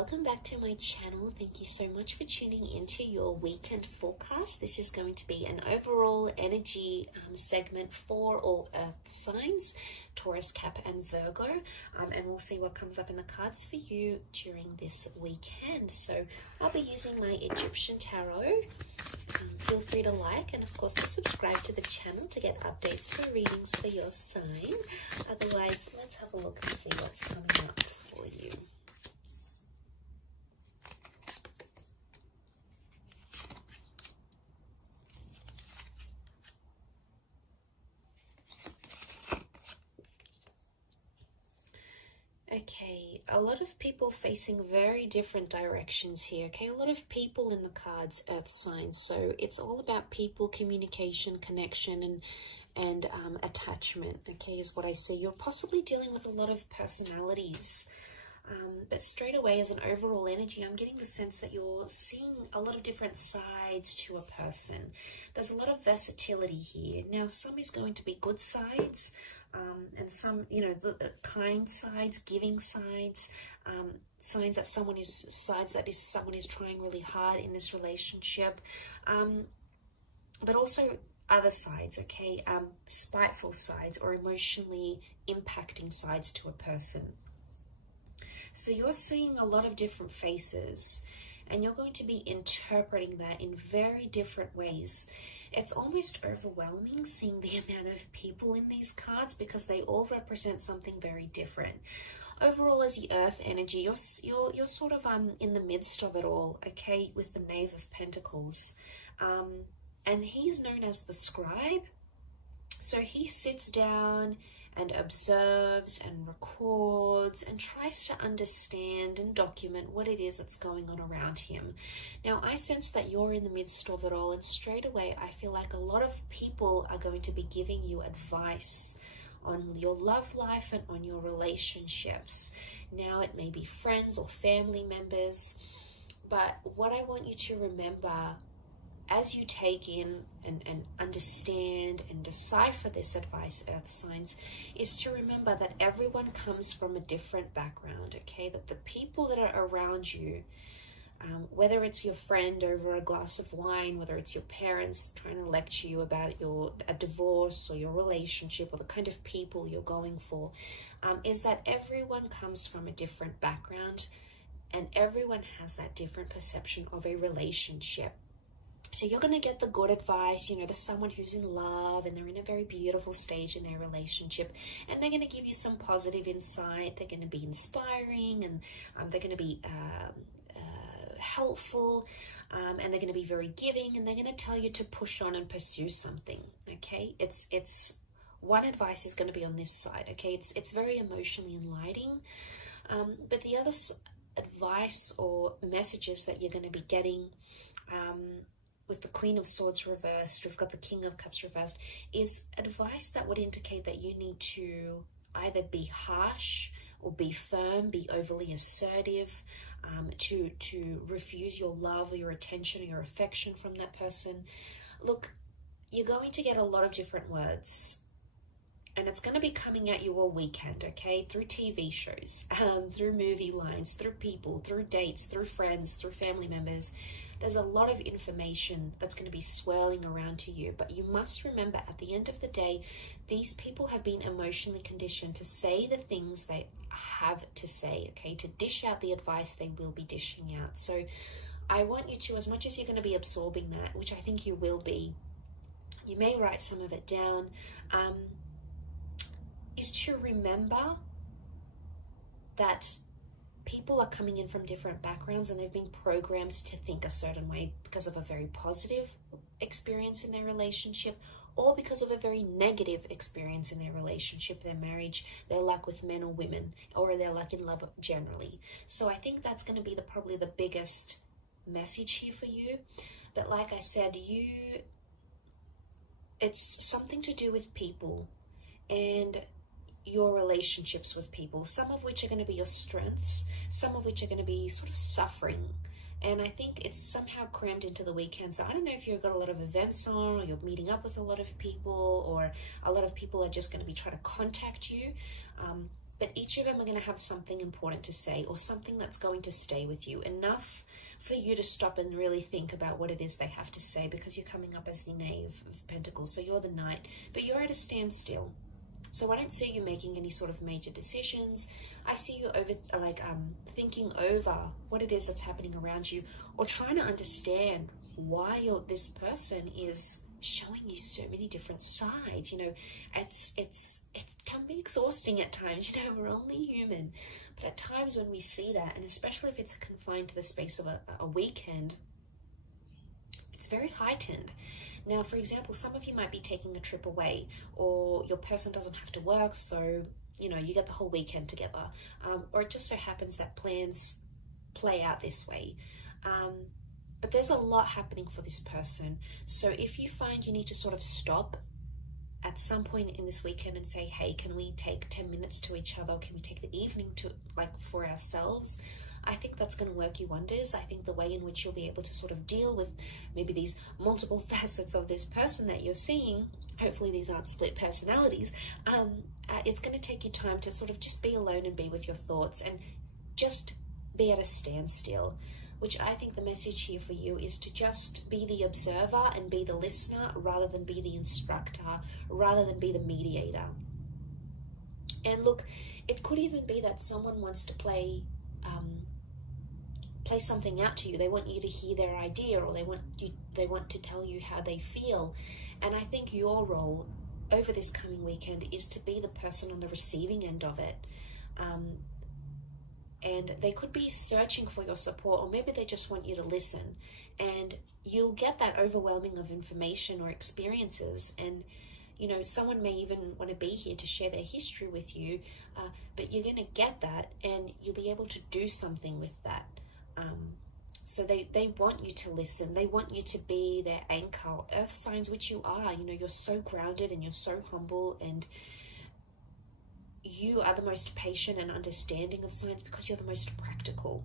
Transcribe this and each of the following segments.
welcome back to my channel. Thank you so much for tuning into your weekend forecast. This is going to be an overall energy segment for all earth signs, Taurus, Cap and Virgo, and we'll see what comes up in the cards for you during this weekend. So I'll be using my Egyptian tarot. Feel free to like and of course to subscribe to the channel to get updates for readings for your sign. Otherwise, let's have a look and see what's coming up for you. Okay, a lot of people facing very different directions here, okay? A lot of people in the cards, earth signs. So it's all about people, communication, connection, and attachment, okay, is what I see. You're possibly dealing with a lot of personalities. But straight away as an overall energy, I'm getting the sense that you're seeing a lot of different sides to a person. There's a lot of versatility here. Now, some is going to be good sides, and some, you know, the kind sides, giving sides, signs that someone is trying really hard in this relationship, but also other sides, okay, spiteful sides or emotionally impacting sides to a person. So you're seeing a lot of different faces and you're going to be interpreting that in very different ways. It's almost overwhelming seeing the amount of people in these cards because they all represent something very different. Overall, as the earth energy, you're sort of in the midst of it all, okay, with the Knave of Pentacles. And he's known as the scribe. So he sits down and observes and records and tries to understand and document what it is that's going on around him. Now, I sense that you're in the midst of it all, and straight away I feel like a lot of people are going to be giving you advice on your love life and on your relationships. Now, it may be friends or family members, but what I want you to remember as you take in and understand and decipher this advice, earth signs, is to remember that everyone comes from a different background, okay? That the people that are around you, whether it's your friend over a glass of wine, whether it's your parents trying to lecture you about a divorce or your relationship or the kind of people you're going for, is that everyone comes from a different background and everyone has that different perception of a relationship. So you're going to get the good advice, you know, there's someone who's in love and they're in a very beautiful stage in their relationship, and they're going to give you some positive insight. They're going to be inspiring, and they're going to be helpful, and they're going to be very giving, and they're going to tell you to push on and pursue something, okay? It's one advice is going to be on this side, okay? It's very emotionally enlightening, but the other advice or messages that you're going to be getting, with the Queen of Swords reversed, we've got the King of Cups reversed, is advice that would indicate that you need to either be harsh or be firm, be overly assertive, to refuse your love or your attention or your affection from that person. Look, you're going to get a lot of different words, and it's going to be coming at you all weekend, okay? Through TV shows, through movie lines, through people, through dates, through friends, through family members. There's a lot of information that's going to be swirling around to you, but you must remember at the end of the day, these people have been emotionally conditioned to say the things they have to say, okay? To dish out the advice they will be dishing out. So I want you to, as much as you're going to be absorbing that, which I think you will be, you may write some of it down, is to remember that people are coming in from different backgrounds and they've been programmed to think a certain way because of a very positive experience in their relationship or because of a very negative experience in their relationship, their marriage, their luck with men or women, or their luck in love generally. So I think that's going to be probably the biggest message here for you. But like I said, it's something to do with people and your relationships with people, some of which are going to be your strengths, some of which are going to be sort of suffering. And I think it's somehow crammed into the weekend. So I don't know if you've got a lot of events on, or you're meeting up with a lot of people, or a lot of people are just going to be trying to contact you. but each of them are going to have something important to say, or something that's going to stay with you, enough for you to stop and really think about what it is they have to say, because you're coming up as the Knave of Pentacles, so you're the Knight, but you're at a standstill. So I don't see you making any sort of major decisions. I see you thinking over what it is that's happening around you, or trying to understand why this person is showing you so many different sides. You know, it can be exhausting at times. You know, we're only human, but at times when we see that, and especially if it's confined to the space of a weekend, it's very heightened. Now, for example, some of you might be taking a trip away, or your person doesn't have to work, so you know, you get the whole weekend together, or it just so happens that plans play out this way. But there's a lot happening for this person. So if you find you need to sort of stop at some point in this weekend and say, hey, can we take 10 minutes to each other? Can we take the evening to for ourselves? I think that's going to work you wonders. I think the way in which you'll be able to sort of deal with maybe these multiple facets of this person that you're seeing, hopefully these aren't split personalities, it's going to take you time to sort of just be alone and be with your thoughts and just be at a standstill. Which I think the message here for you is to just be the observer and be the listener, rather than be the instructor, rather than be the mediator. And look, it could even be that someone wants to play something out to you. They want you to hear their idea, or they want to tell you how they feel. And I think your role over this coming weekend is to be the person on the receiving end of it. And they could be searching for your support, or maybe they just want you to listen. And you'll get that overwhelming of information or experiences. And, you know, someone may even want to be here to share their history with you, but you're going to get that, and you'll be able to do something with that. So they want you to listen. They want you to be their anchor. Earth signs, which you are, you know, you're so grounded and you're so humble, and you are the most patient and understanding of signs because you're the most practical.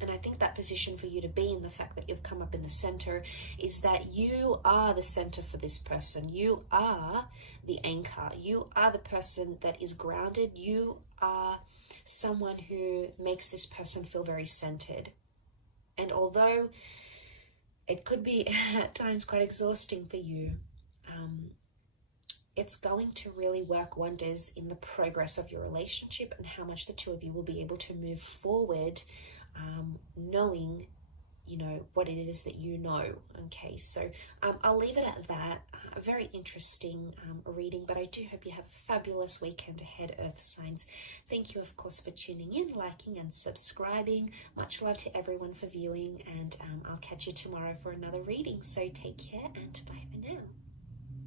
And I think that position for you to be in, the fact that you've come up in the center, is that you are the center for this person. You are the anchor. You are the person that is grounded. You are someone who makes this person feel very centered. And although it could be at times quite exhausting for you, it's going to really work wonders in the progress of your relationship and how much the two of you will be able to move forward, knowing, you know, what it is that you know. Okay, so I'll leave it at that. A very interesting reading, but I do hope you have a fabulous weekend ahead, Earth signs. Thank you, of course, for tuning in, liking and subscribing. Much love to everyone for viewing, and I'll catch you tomorrow for another reading. So take care, and bye for now.